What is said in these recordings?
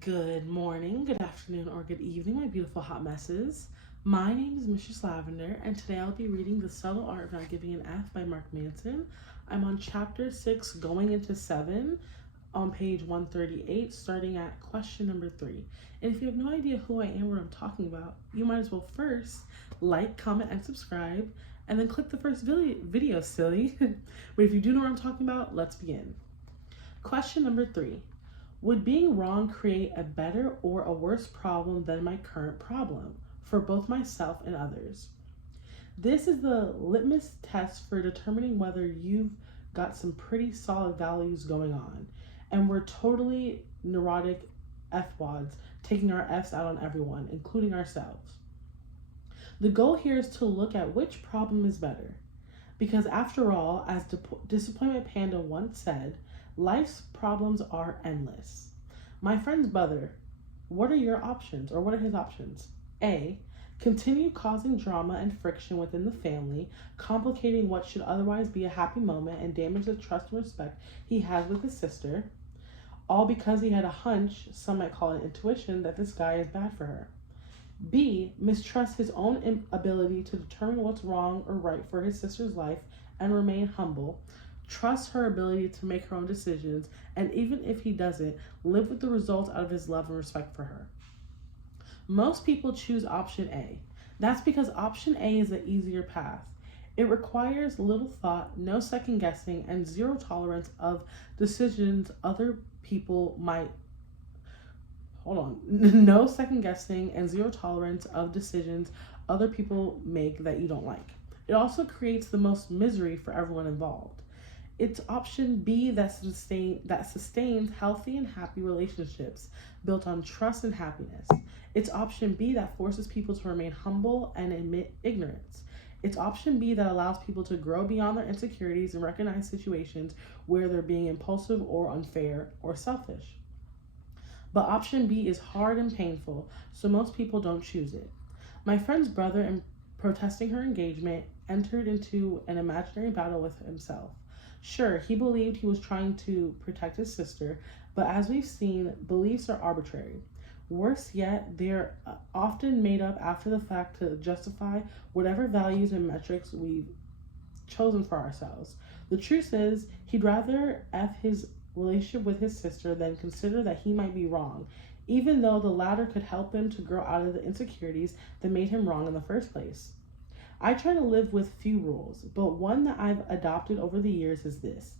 Good morning, good afternoon, or good evening, my beautiful hot messes. My name is Mistress Lavender, and today I'll be reading The Subtle Art of Not Giving an F by Mark Manson. I'm on chapter 6, going into 7, on page 138, starting at question number 3. And if you have no idea who I am or what I'm talking about, you might as well first like, comment, and subscribe, and then click the first video, silly. But if you do know what I'm talking about, let's begin. Question number 3. Would being wrong create a better or a worse problem than my current problem for both myself and others? This is the litmus test for determining whether you've got some pretty solid values going on and we're totally neurotic F-wads taking our F's out on everyone, including ourselves. The goal here is to look at which problem is better. Because after all, as Disappointment Panda once said, life's problems are endless. My friend's brother, what are your options, or what are his options? A. Continue causing drama and friction within the family, complicating what should otherwise be a happy moment and damage the trust and respect he has with his sister, all because he had a hunch, some might call it intuition, that this guy is bad for her. B. Mistrust his own ability to determine what's wrong or right for his sister's life and remain humble. Trust her ability to make her own decisions, and even if he doesn't, live with the results out of his love and respect for her. Most people choose option A. That's because option A is the easier path. It requires little thought, no second guessing, and zero tolerance of decisions other people might no second guessing and zero tolerance of decisions other people make that you don't like. It also creates the most misery for everyone involved. It's option B that sustains healthy and happy relationships built on trust and happiness. It's option B that forces people to remain humble and admit ignorance. It's option B that allows people to grow beyond their insecurities and recognize situations where they're being impulsive or unfair or selfish. But option B is hard and painful, so most people don't choose it. My friend's brother, in protesting her engagement, entered into an imaginary battle with himself. Sure, he believed he was trying to protect his sister, but as we've seen, beliefs are arbitrary. Worse yet, they're often made up after the fact to justify whatever values and metrics we've chosen for ourselves. The truth is, he'd rather F his relationship with his sister than consider that he might be wrong, even though the latter could help him to grow out of the insecurities that made him wrong in the first place. I try to live with few rules, but one that I've adopted over the years is this.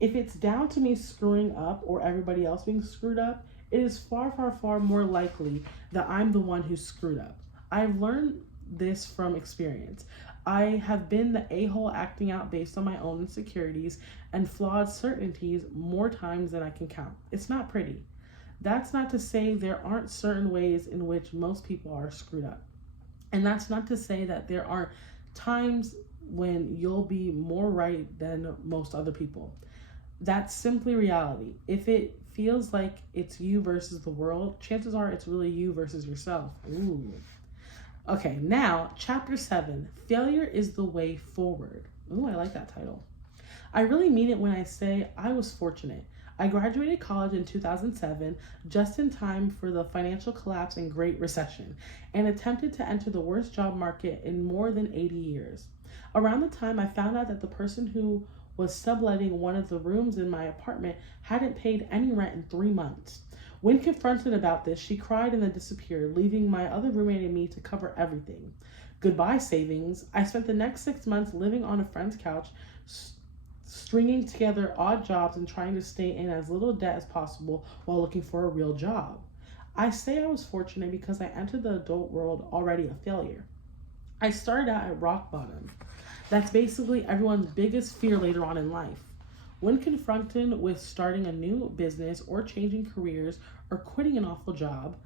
If it's down to me screwing up or everybody else being screwed up, it is far, far, far more likely that I'm the one who's screwed up. I've learned this from experience. I have been the a-hole acting out based on my own insecurities and flawed certainties more times than I can count. It's not pretty. That's not to say there aren't certain ways in which most people are screwed up. And that's not to say that there aren't times when you'll be more right than most other people. That's simply reality. If it feels like it's you versus the world, chances are it's really you versus yourself. Ooh. Okay, now, chapter 7, Failure is the Way Forward. Ooh, I like that title. I really mean it when I say I was fortunate. I graduated college in 2007, just in time for the financial collapse and Great Recession, and attempted to enter the worst job market in more than 80 years. Around the time, I found out that the person who was subletting one of the rooms in my apartment hadn't paid any rent in 3 months. When confronted about this, she cried and then disappeared, leaving my other roommate and me to cover everything. Goodbye, savings. I spent the next 6 months living on a friend's couch, stringing together odd jobs and trying to stay in as little debt as possible while looking for a real job. I say I was fortunate because I entered the adult world already a failure. I started out at rock bottom. That's basically everyone's biggest fear later on in life. When confronted with starting a new business or changing careers or quitting an awful job,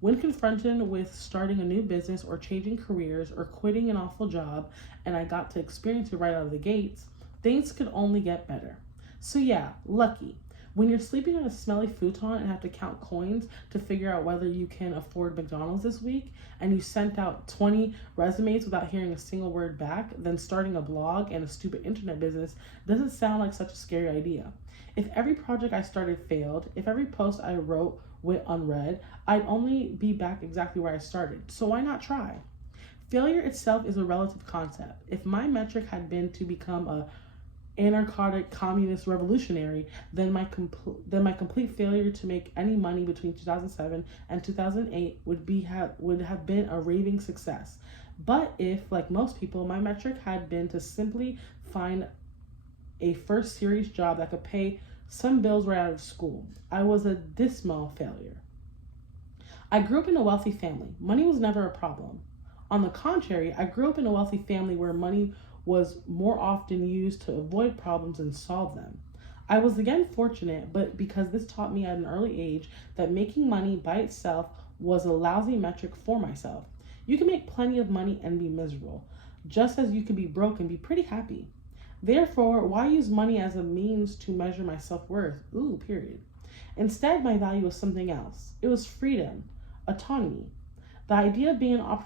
When confronted with starting a new business or changing careers or quitting an awful job, and I got to experience it right out of the gates, things could only get better. So yeah, lucky. When you're sleeping on a smelly futon and have to count coins to figure out whether you can afford McDonald's this week, and you sent out 20 resumes without hearing a single word back, then starting a blog and a stupid internet business doesn't sound like such a scary idea. If every project I started failed, if every post I wrote went unread, I'd only be back exactly where I started. So why not try? Failure itself is a relative concept. If my metric had been to become a anarchic communist revolutionary, then my complete failure to make any money between 2007 and 2008 would have been a raving success. But if, like most people, my metric had been to simply find a first serious job that could pay some bills right out of school, I was a dismal failure. I grew up in a wealthy family. Money was never a problem. On the contrary, I grew up in a wealthy family where money was more often used to avoid problems and solve them. I was again fortunate, but because this taught me at an early age that making money by itself was a lousy metric for myself. You can make plenty of money and be miserable, just as you can be broke and be pretty happy. Therefore, why use money as a means to measure my self-worth? Period. Instead, my value was something else. It was freedom, autonomy. The idea of being an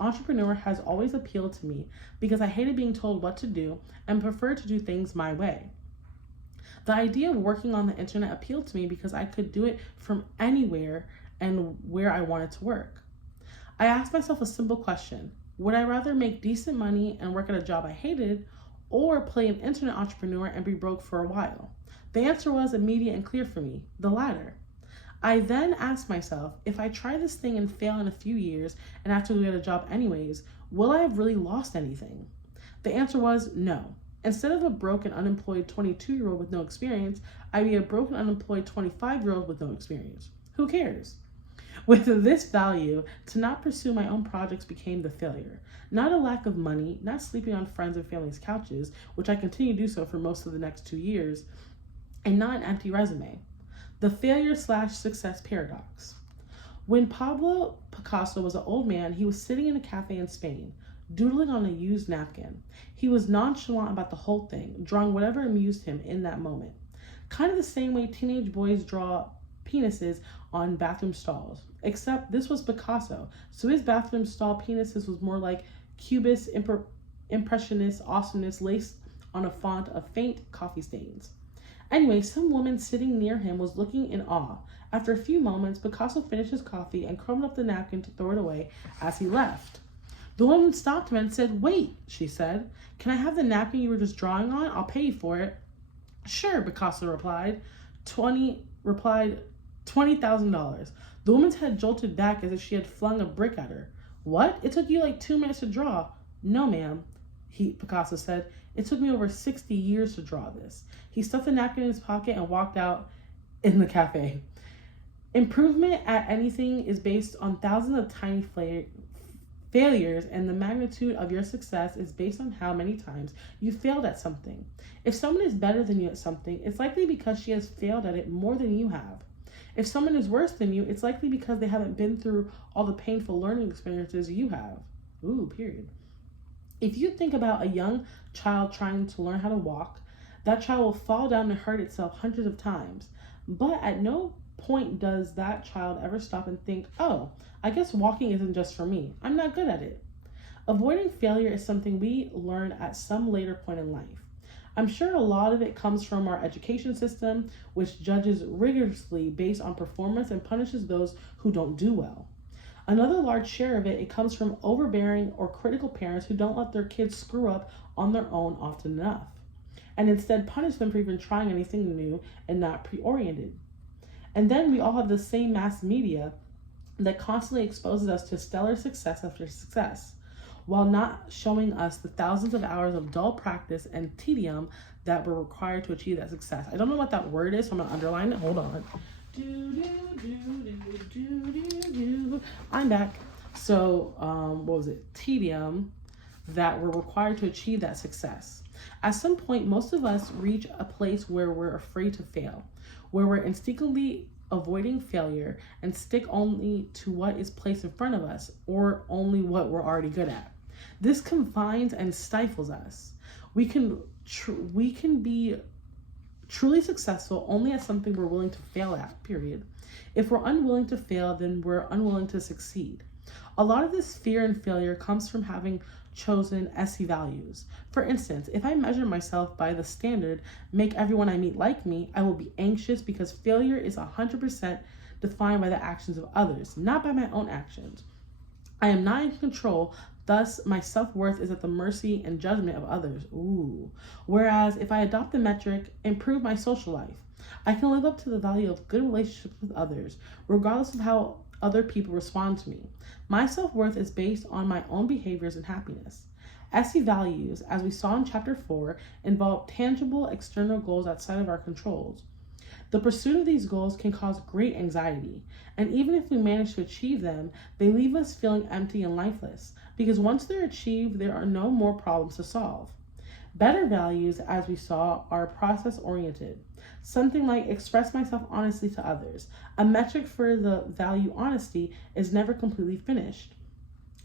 entrepreneur has always appealed to me because I hated being told what to do and preferred to do things my way. The idea of working on the internet appealed to me because I could do it from anywhere and where I wanted to work. I asked myself a simple question. Would I rather make decent money and work at a job I hated, or play an internet entrepreneur and be broke for a while? The answer was immediate and clear for me, the latter. I then asked myself, if I try this thing and fail in a few years and have to get a job anyways, will I have really lost anything? The answer was no. Instead of a broken, unemployed 22-year-old with no experience, I'd be a broken, unemployed 25-year-old with no experience. Who cares? With this value, to not pursue my own projects became the failure. Not a lack of money, not sleeping on friends and family's couches, which I continue to do so for most of the next 2 years, and not an empty resume. The failure/success paradox. When Pablo Picasso was an old man, he was sitting in a cafe in Spain, doodling on a used napkin. He was nonchalant about the whole thing, drawing whatever amused him in that moment. Kind of the same way teenage boys draw penises on bathroom stalls, except this was Picasso, so his bathroom stall penises was more like Cubist, Impressionist awesomeness laced on a font of faint coffee stains. Anyway, some woman sitting near him was looking in awe. After a few moments, Picasso finished his coffee and crumbled up the napkin to throw it away as he left. The woman stopped him and said, "Wait," she said. "Can I have the napkin you were just drawing on? I'll pay you for it." "Sure," Picasso replied. $20,000. The woman's head jolted back as if she had flung a brick at her. "What? It took you like 2 minutes to draw." "No, ma'am," Picasso said. "It took me over 60 years to draw this." He stuffed the napkin in his pocket and walked out in the cafe. Improvement at anything is based on thousands of tiny failures, and the magnitude of your success is based on how many times you failed at something. If someone is better than you at something, it's likely because she has failed at it more than you have. If someone is worse than you, it's likely because they haven't been through all the painful learning experiences you have. Period. If you think about a young child trying to learn how to walk, that child will fall down and hurt itself hundreds of times. But at no point does that child ever stop and think, "Oh, I guess walking isn't just for me. I'm not good at it." Avoiding failure is something we learn at some later point in life. I'm sure a lot of it comes from our education system, which judges rigorously based on performance and punishes those who don't do well. Another large share of it comes from overbearing or critical parents who don't let their kids screw up on their own often enough, and instead punish them for even trying anything new and not pre-oriented. And then we all have the same mass media that constantly exposes us to stellar success after success, while not showing us the thousands of hours of dull practice and tedium that were required to achieve that success. I don't know what that word is, so I'm going to underline it. Hold on. I'm back. So, what was it? Tedium that were required to achieve that success. At some point, most of us reach a place where we're afraid to fail, where we're instinctively avoiding failure and stick only to what is placed in front of us or only what we're already good at. This confines and stifles us. We can be truly successful only at something we're willing to fail at, period. If we're unwilling to fail, then we're unwilling to succeed. A lot of this fear and failure comes from having chosen SC values. For instance, if I measure myself by the standard, make everyone I meet like me, I will be anxious because failure is 100% defined by the actions of others, not by my own actions. I am not in control, thus my self-worth is at the mercy and judgment of others. Ooh. Whereas if I adopt the metric, improve my social life, I can live up to the value of good relationships with others, regardless of how other people respond to me. My self-worth is based on my own behaviors and happiness. SC values, as we saw in chapter 4, involve tangible external goals outside of our controls. The pursuit of these goals can cause great anxiety, and even if we manage to achieve them, they leave us feeling empty and lifeless, because once they're achieved, there are no more problems to solve. Better values, as we saw, are process-oriented. Something like express myself honestly to others. A metric for the value honesty is never completely finished.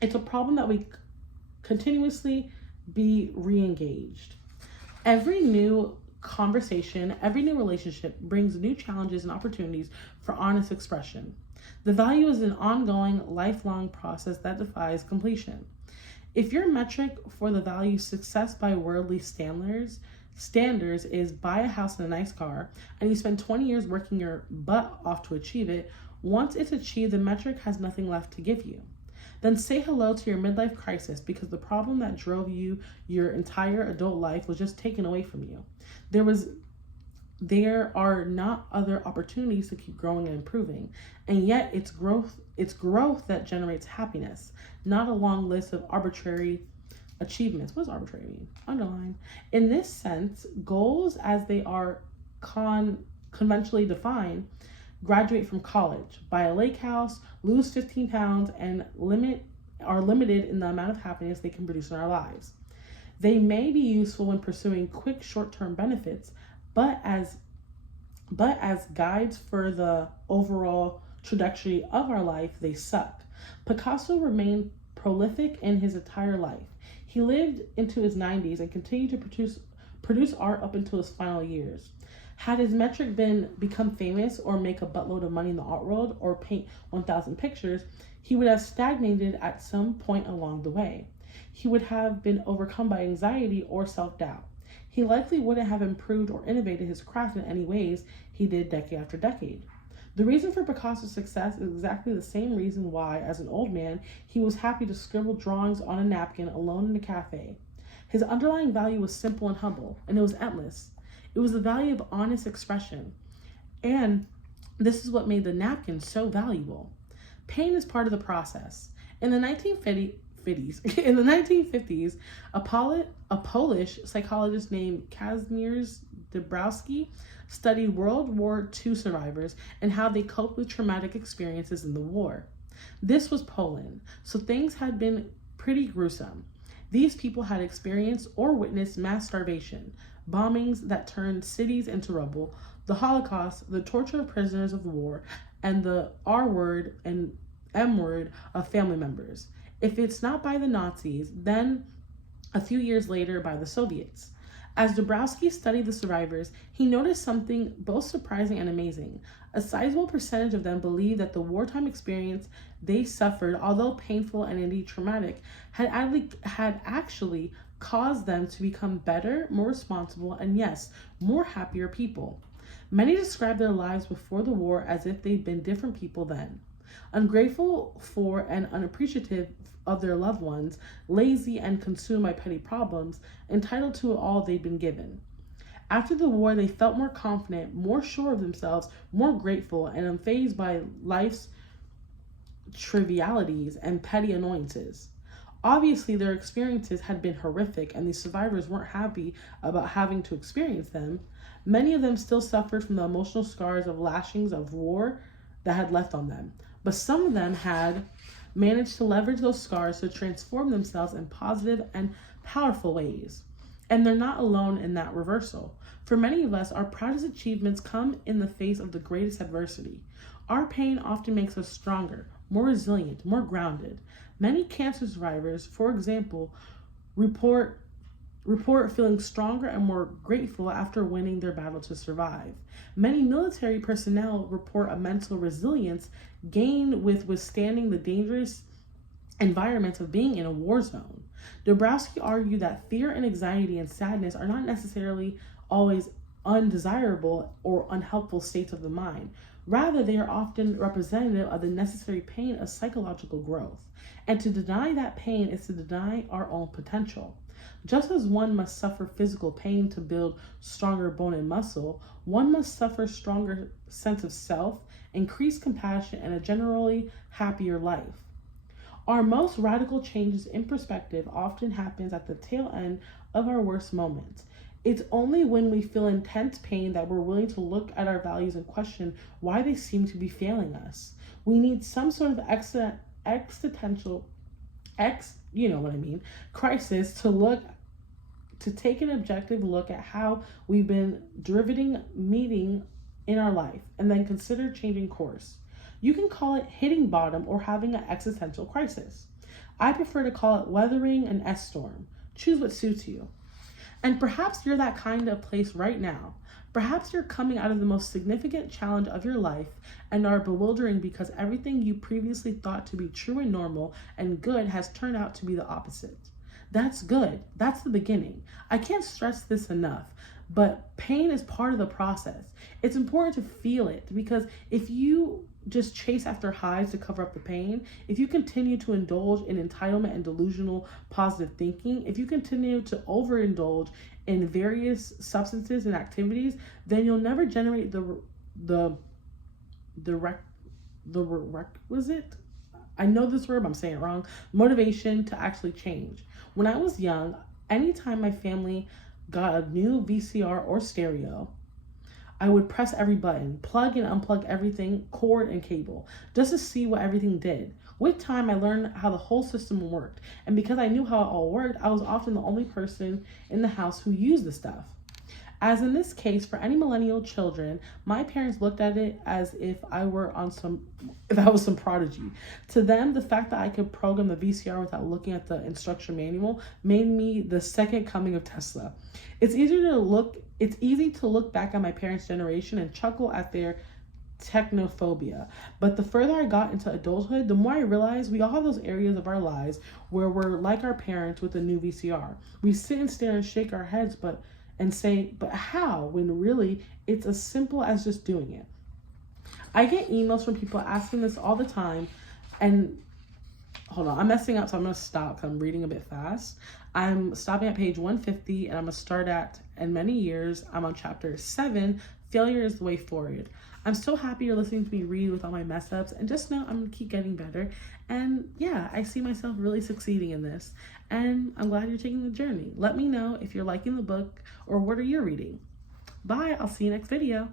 It's a problem that we continuously be re-engaged. Every new conversation, every new relationship brings new challenges and opportunities for honest expression. The value is an ongoing, lifelong process that defies completion. If your metric for the value success by worldly standards is buy a house and a nice car, and you spend 20 years working your butt off to achieve it, once it's achieved, the metric has nothing left to give you. Then say hello to your midlife crisis, because the problem that drove you your entire adult life was just taken away from you. There are not other opportunities to keep growing and improving, and yet it's growth that generates happiness, not a long list of arbitrary achievements. What does arbitrary mean? Underline. In this sense, goals as they are conventionally defined: graduate from college, buy a lake house, lose 15 pounds, and are limited in the amount of happiness they can produce in our lives. They may be useful when pursuing quick short-term benefits, but as guides for the overall trajectory of our life, they suck. Picasso remained prolific in his entire life. He lived into his 90s and continued to produce art up until his final years. Had his metric been become famous or make a buttload of money in the art world or paint 1,000 pictures, he would have stagnated at some point along the way. He would have been overcome by anxiety or self-doubt. He likely wouldn't have improved or innovated his craft in any ways he did decade after decade. The reason for Picasso's success is exactly the same reason why, as an old man, he was happy to scribble drawings on a napkin alone in a cafe. His underlying value was simple and humble, and it was endless. It was the value of honest expression. And this is what made the napkin so valuable. Pain is part of the process. In the 1950s, a Polish psychologist named Kazimierz Dabrowski studied World War II survivors and how they coped with traumatic experiences in the war. This was Poland, so things had been pretty gruesome. These people had experienced or witnessed mass starvation, bombings that turned cities into rubble, the Holocaust, the torture of prisoners of war, and the R word and M word of family members. If it's not by the Nazis, then a few years later by the Soviets. As Dabrowski studied the survivors, he noticed something both surprising and amazing. A sizable percentage of them believed that the wartime experience they suffered, although painful and indeed traumatic, had actually caused them to become better, more responsible, and yes, more happier people. Many described their lives before the war as if they'd been different people then. Ungrateful for and unappreciative of their loved ones, lazy and consumed by petty problems, entitled to all they'd been given. After the war, they felt more confident, more sure of themselves, more grateful, and unfazed by life's trivialities and petty annoyances. Obviously, their experiences had been horrific, and these survivors weren't happy about having to experience them. Many of them still suffered from the emotional scars of lashings of war that had left on them, but some of them had managed to leverage those scars to transform themselves in positive and powerful ways. And they're not alone in that reversal. For many of us, our proudest achievements come in the face of the greatest adversity. Our pain often makes us stronger, more resilient, more grounded. Many cancer survivors, for example, report feeling stronger and more grateful after winning their battle to survive. Many military personnel report a mental resilience gained with withstanding the dangerous environments of being in a war zone. Dabrowski argued that fear and anxiety and sadness are not necessarily always undesirable or unhelpful states of the mind. Rather, they are often representative of the necessary pain of psychological growth. And to deny that pain is to deny our own potential. Just as one must suffer physical pain to build stronger bone and muscle, one must suffer stronger sense of self, increased compassion, and a generally happier life. Our most radical changes in perspective often happens at the tail end of our worst moments. It's only when we feel intense pain that we're willing to look at our values and question why they seem to be failing us. We need some sort of existential crisis to take an objective look at how we've been driving meeting in our life and then consider changing course. You can call it hitting bottom or having an existential crisis. I prefer to call it weathering an S-storm. Choose what suits you. And perhaps you're that kind of place right now. Perhaps you're coming out of the most significant challenge of your life and are bewildering because everything you previously thought to be true and normal and good has turned out to be the opposite. That's good. That's the beginning. I can't stress this enough, but pain is part of the process. It's important to feel it because if you just chase after highs to cover up the pain, if you continue to indulge in entitlement and delusional positive thinking, if you continue to overindulge in various substances and activities, then you'll never generate the requisite, I know this word, I'm saying it wrong, motivation to actually change. When I was young, anytime my family got a new VCR or stereo, I would press every button, plug and unplug everything, cord and cable, just to see what everything did. With time, I learned how the whole system worked. And because I knew how it all worked, I was often the only person in the house who used the stuff. As in this case, for any millennial children, my parents looked at it as if I was some prodigy. To them, the fact that I could program the VCR without looking at the instruction manual made me the second coming of Tesla. It's easy to look back at my parents' generation and chuckle at their technophobia. But the further I got into adulthood, the more I realized we all have those areas of our lives where we're like our parents with a new VCR. We sit and stare and shake our heads and say, but how? When really it's as simple as just doing it. I get emails from people asking this all the time, and hold on, I'm messing up, so I'm going to stop because I'm reading a bit fast. I'm stopping at page 150, and I'm going to start at, in many years, I'm on chapter 7, failure is the way forward. I'm so happy you're listening to me read with all my mess ups, and just know I'm going to keep getting better. And yeah, I see myself really succeeding in this, and I'm glad you're taking the journey. Let me know if you're liking the book or what are you reading. Bye, I'll see you next video.